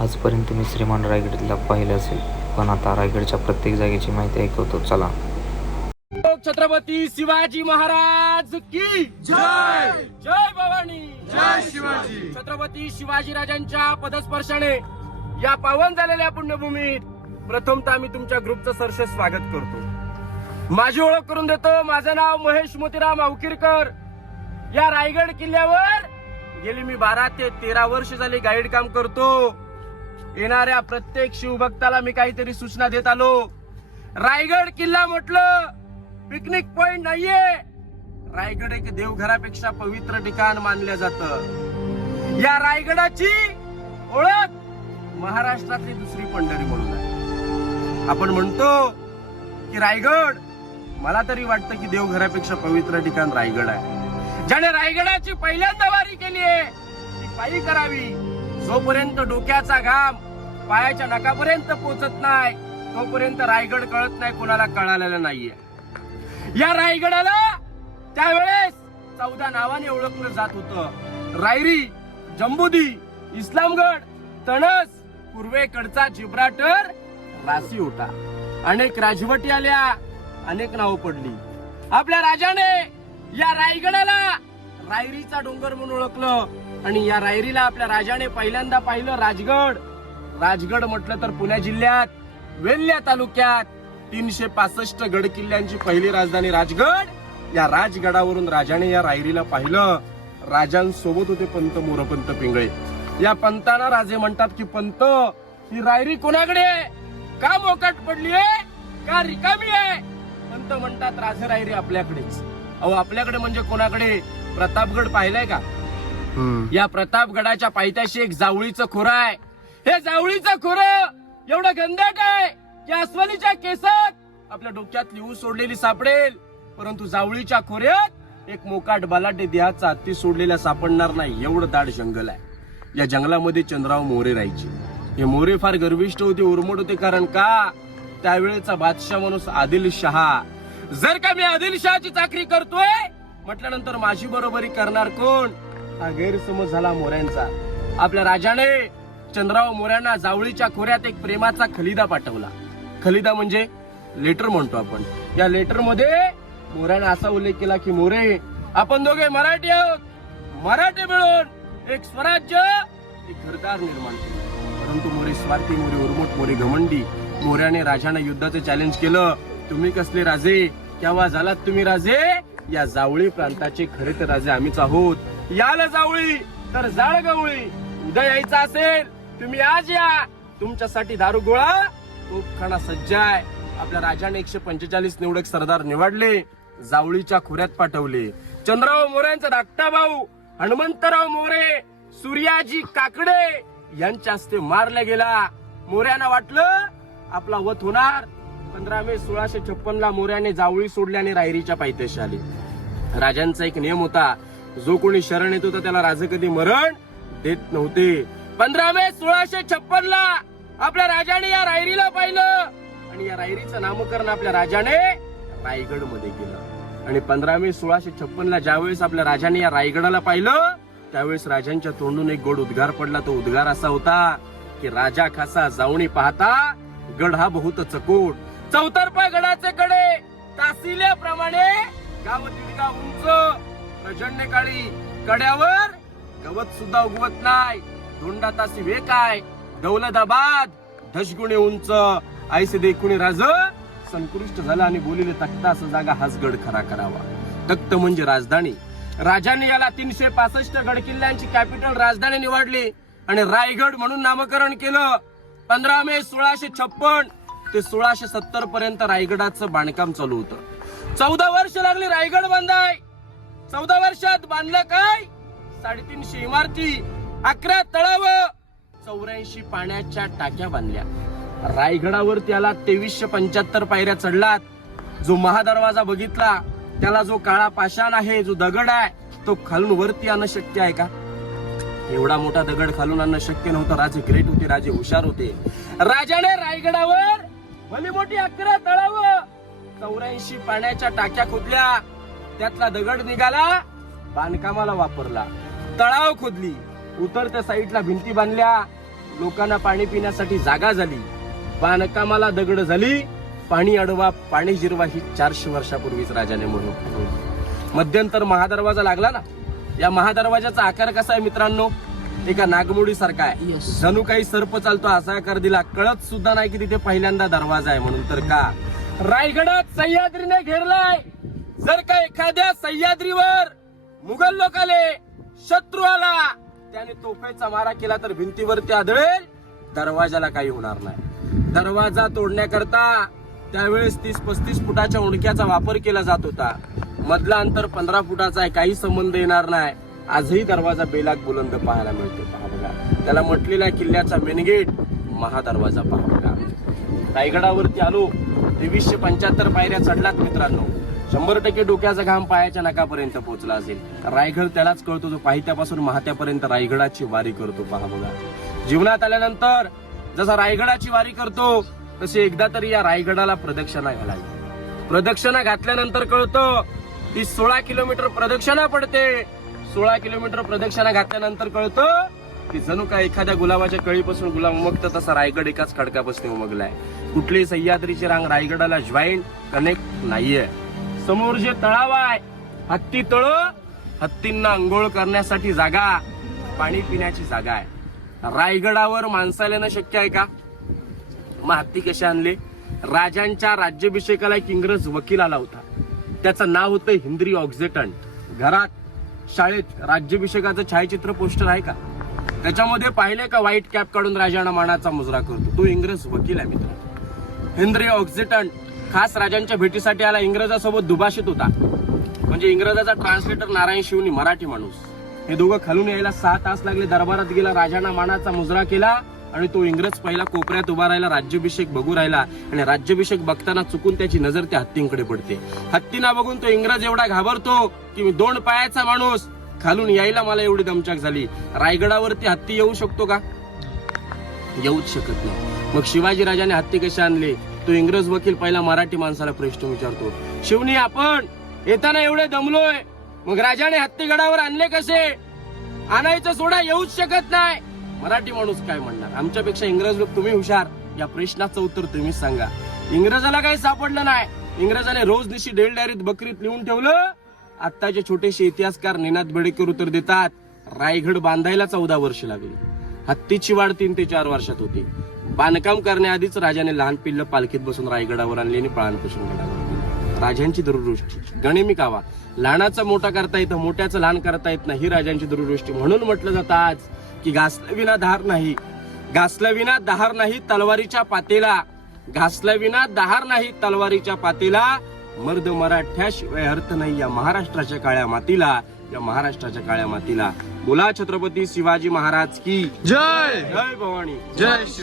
आजपर्यंत मी श्रीमान रायगडला पाहिलं असेल, पण आता रायगडच्या प्रत्येक जागेची माहिती ऐकवतो. चला. छत्रपती शिवाजी महाराज की जय. जय भवानी. जय शिवाजी. छत्रपती शिवाजी राजांच्या पदस्पर्शाने या पावन झालेल्या पुण्यभूमीत प्रथमतः मी तुमच्या ग्रुपचं सरस स्वागत करतो. माझी ओळख करून देतो. माझं नाव महेश मोतीराम अवकिरकर. या रायगड किल्ल्यावर गेली मी 12 ते 13 वर्ष झाली गाईड काम करतो. येणाऱ्या प्रत्येक शिवभक्ताला मी काहीतरी सूचना देत आलो. रायगड किल्ला म्हटलं पिकनिक पॉइंट नाहीये. रायगड एक देवघरापेक्षा पवित्र ठिकाण मानलं जातं. या रायगडाची ओळख महाराष्ट्रातली दुसरी पंढरी म्हणून आहे. आपण म्हणतो की रायगड, मला तरी वाटतं की देवघरापेक्षा पवित्र ठिकाण रायगड आहे. ज्याने रायगडाची पहिल्यांदा वारी केली आहे ती पायी करावी. जोपर्यंत डोक्याचा घाम पायाच्या नखापर्यंत पोचत नाही तोपर्यंत रायगड कळत नाही, कोणाला कळालेलं नाहीये. या रायगडाला त्यावेळेस 14 नावाने ओळखलं जात होतं. रायरी, जंबुदी, इस्लामगड, तणस, पूर्वेकडचा जिब्राल्टर, रासिओटा. अनेक राजवटी आल्या, अनेक नावं पडली. आपल्या राजाने या रायगडाला रायरीचा डोंगर म्हणून ओळखलं आणि या रायरीला आपल्या राजाने पहिल्यांदा पाहिलं राजगड. राजगड म्हटलं तर पुणे जिल्ह्यात वेल्हा तालुक्यात 365 गड किल्ल्यांची पहिली राजधानी राजगड. या राजगडावरून राजाने या रायरीला पाहिलं. राजांसोबत होते पंत मोरपंत पिंगळे. या पंतांना राजे म्हणतात की पंत, ही रायरी कोणाकडे आहे? का मोकाट पडली आहे? का रिकामी आहे? पंत म्हणतात राजे रायरी आपल्याकडेच. अहो आपल्याकडे म्हणजे कोणाकडे? प्रतापगड पाहिलाय का? या प्रतापगडाच्या पायथ्याशी एक जावळीचं खोरं आहे. हे जावळीचं खोरं एवढं घनदाट आहे की अस्वलीच्या केसात आपल्या डोक्यात लिहून सोडलेली सापडेल, परंतु जावळीच्या खोऱ्यात एक मोकाट बलाढ्य देहाचा हत्ती सोडलेला सापडणार नाही, एवढं दाट जंगल आहे. या जंगलामध्ये चंद्रराव मोरे राहायचे. हे मोरे फार गर्विष्ठ होते, उर्मट होते. कारण का? त्यावेळेचा बादशाह माणूस आदिलशहा. जर का मी आदिलशहाची चाकरी करतोय म्हटल्यानंतर माझी बरोबरी करणार कोण? हा गैरसमज झाला मोऱ्यांचा. आपल्या राजाने चंद्रराव मोऱ्यांना जावळीच्या खोऱ्यात एक प्रेमाचा खलिदा पाठवला. खलिदा म्हणजे लेटर म्हणतो आपण. या लेटर मध्ये मोऱ्याने असा उल्लेख केला की मोरे, आपण दोघे मराठी आहोत. मराठी मिळून एक स्वराज्य, एक घरदार निर्माण केलं. परंतु मोरे स्वार्थी, मोरे उर्मट, मोरे घमंडी. मोऱ्याने राजाने युद्धाचं चॅलेंज केलं. तुम्ही कसले राजे? केव्हा झालात तुम्ही राजे? या जावळी प्रांताचे खरे तर राजे आम्हीच आहोत. याल जावळी तर जाळ गवळी. उद्या यायचं असेल तुम्ही आज या. तुमच्यासाठी दारू गोळा, तोफखाना सज्ज आहे. आपल्या राजाने 145 निवडक सरदार निवडले, जावळीच्या खोऱ्यात पाठवले. चंद्रराव मोऱ्यांचा धाकटा भाऊ हनुमंतराव मोरे, सूर्याजी काकडे यांच्या हस्ते मारला गेला. मोऱ्यांना वाटलं आपला वध होणार. 15 मे 1656 मोऱ्याने जावळी सोडल्याने रायरीच्या पायथ्याशी आले. राजांचा एक नियम होता, जो कोणी शरण येत होता त्याला राजे कधी मरण देत नव्हते. 15 मे 1656 आपल्या राजाने या रायरीला पाहिलं आणि या रायरीचं नामकरण आपल्या राजाने रायगड मध्ये केलं. आणि 15 मे 1656 ज्यावेळेस आपल्या राजाने या रायगडाला पाहिलं त्यावेळेस राजांच्या तोंडून एक गोड उद्गार पडला. तो उद्गार असा होता की राजा खासा जावणी पाहता, गड हा बहुत चकोट. चौतर्फा गडाचे कडे तासिल्याप्रमाणे गाव तिडका उंच. प्रचंड काळी कड्यावर गवत सुद्धा उगवत नाही. धोंडा तासी वे काय दौलताबाद धशगुणे उंच. ऐसे देखुणे राज संकृष्ट झाला आणि बोलिले तख्ता असा जागा हाच गड खरा करावा. तख्त म्हणजे राजधानी. राजाने याला 365 गड किल्ल्यांची कॅपिटल राजधानी निवडली आणि रायगड म्हणून नामकरण केलं. 15 मे 1656 ते 1670 पर्यंत रायगडाचं बांधकाम चालू होतं. 14 वर्ष लागली रायगड बांधाय. 14 वर्षात बांधलं काय? 350 इमारती, 11 तळाव, 84 पाण्याच्या टाक्या बांधल्या. रायगडावर त्याला 2375 पायऱ्या चढलात. जो महादरवाजा बघितला त्याला जो काळा पाषाण आहे, जो दगड आहे, तो खालून वरती आणणं शक्य आहे का? एवढा मोठा दगड खालून आणणं शक्य नव्हतं. राजे ग्रेट होते, राजे हुशार होते. राजाने रायगडावर भली मोठी 11 तळाव, 84 पाण्याच्या टाक्या खोदल्या. त्यातला दगड निघाला, बांधकामाला वापरला. तळाव खोदली, उतरत्या साईडला भिंती बांधल्या, लोकांना पाणी पिण्यासाठी जागा झाली, बांधकामाला दगड झाली, पाणी अडवा पाणी जिरवा ही 400 वर्षापूर्वीच राजाने म्हणून. मध्यंतर महादरवाजा लागला ना, या महादरवाजाचा आकार कसा आहे मित्रांनो, एका नागमोडी सारखा आहे. जणू काही सर्प चालतो असा आकार दिला, कळत सुद्धा नाही की तिथे पहिल्यांदा दरवाजा आहे म्हणून. तर का रायगडात सह्याद्रीने घेरलाय. जर का एखाद्या सह्याद्रीवर मुघल लोक आले, शत्रू आला, त्याने तोफेचा मारा केला तर भिंतीवरती आढळेल, दरवाजाला काही होणार नाही. दरवाजा तोडण्याकरता त्यावेळेस 30-35 फुटाच्या उंडक्याचा वापर केला जात होता. मधला अंतर 15 फुटाचा आहे, काही संबंध येणार नाही. आजही दरवाजा बेलाग बुलंद पाहायला मिळतो. पहा बघा, त्याला म्हटलेला किल्ल्याचा मेन गेट महादरवाजा. पहा बघा, रायगडावरती आलो, 2375 पायऱ्या चढलात मित्रांनो. 100% डोक्याचा घाम पायाच्या नकापर्यंत पोहोचला असेल. रायगड त्यालाच कळतो जो पायथ्यापासून महात्यापर्यंत रायगडाची वारी करतो. पहा बघा, जीवनात आल्यानंतर जसा रायगडाची वारी करतो तशी एकदा तरी या रायगडाला प्रदक्षिणा घालावी. प्रदक्षिणा घातल्यानंतर कळतं ती 16 किलोमीटर प्रदक्षिणा पडते. 16 किलोमीटर प्रदक्षिणा घातल्यानंतर कळतं की जणू काय एखाद्या गुलाबाच्या कळीपासून गुलाब उमगतं तसा रायगड एकाच खडकापासून उमगलाय. कुठलीही सह्याद्रीची रांग रायगडाला जॉईंट कनेक्ट नाहीये. समोर जे तळाव आहे, हत्ती तळ, हत्तींना अंघोळ करण्यासाठी जागा, पाणी पिण्याची जागा आहे. रायगडावर माणसाला येणं शक्य आहे का? मग हत्ती कसे आणले? राजांच्या राज्याभिषेकाला एक इंग्रज वकील आला होता. त्याचं नाव होतं हेनरी ऑक्झेटन. घरात, शाळेत राज्याभिषेकाचं छायाचित्र पोस्टर आहे का? त्याच्यामध्ये पाहिले का व्हाईट कॅप काढून राजांना मानाचा मुजरा करतो? तो इंग्रज वकील आहे मित्र. हेनरी ऑक्झेटन खास राजांच्या भेटीसाठी आला. इंग्रजासोबत दुभाषित होता, म्हणजे इंग्रजाचा ट्रान्सलेटर नारायण शिवनी, मराठी माणूस. हे दोघं खालून यायला 6 तास लागले. दरबारात गेला, राजांना मानाचा मुजरा केला आणि तो इंग्रज पहिला कोपऱ्यात उभा राहिला, राज्याभिषेक बघू राहिला. आणि राज्याभिषेक बघताना चुकून त्याची नजर त्या हत्तींकडे पडते. हत्तींना बघून तो इंग्रज एवढा घाबरतो की मी 2 पायाचा माणूस, खालून यायला मला एवढी दमछाक झाली. रायगडावरती हत्ती येऊ शकतो का? येऊच शकत नाही. मग शिवाजी राजाने हत्ती कसे आणले? तो इंग्रज वकील पहिला मराठी माणसाला प्रश्न विचारतो, शिवनी आपण येताना एवढे दमलोय, मग राजाने हत्ती गडावर आणले कसे? आणायचं सोडा, येऊच शकत नाही. मराठी माणूस काय म्हणणार? आमच्यापेक्षा इंग्रज लोक तुम्ही हुशार, या प्रश्नाचं उत्तर तुम्हीच सांगा. इंग्रजाला काही सापडलं नाही. इंग्रजाने रोज दिवशी डेल डायरीत बकरीत लिहून ठेवलं. आत्ताचे छोटेसे इतिहासकार निनाद बेडेकर उत्तर देतात, रायगड बांधायला 14 वर्ष लागली. हत्तीची वाढ 3 ते 4 वर्षात होती. बांधकाम करण्याआधीच राजाने लहान पिल्ल पालखीत बसून रायगडावर आणली आणि पाळणपोषण गडावर. राजांची दूरदृष्टी. गणिमी कावा, लहानाचं मोठा करता येतं, मोठ्याचं लहान करता येत नाही. ही राजांची दूरदृष्टी. म्हणून म्हटलं जातं आज की घासल्याविना धार नाही, घासल्याविना दहार नाही तलवारीच्या पातेला, घासल्याविना दहार नाही तलवारीच्या पातेला. मर्द मराठ्याशिवाय अर्थ नाही या महाराष्ट्राच्या काळ्या मातीला, या महाराष्ट्राच्या काळ्या मातीला. बोला छत्रपती शिवाजी महाराज की जय. जय भवानी. जय.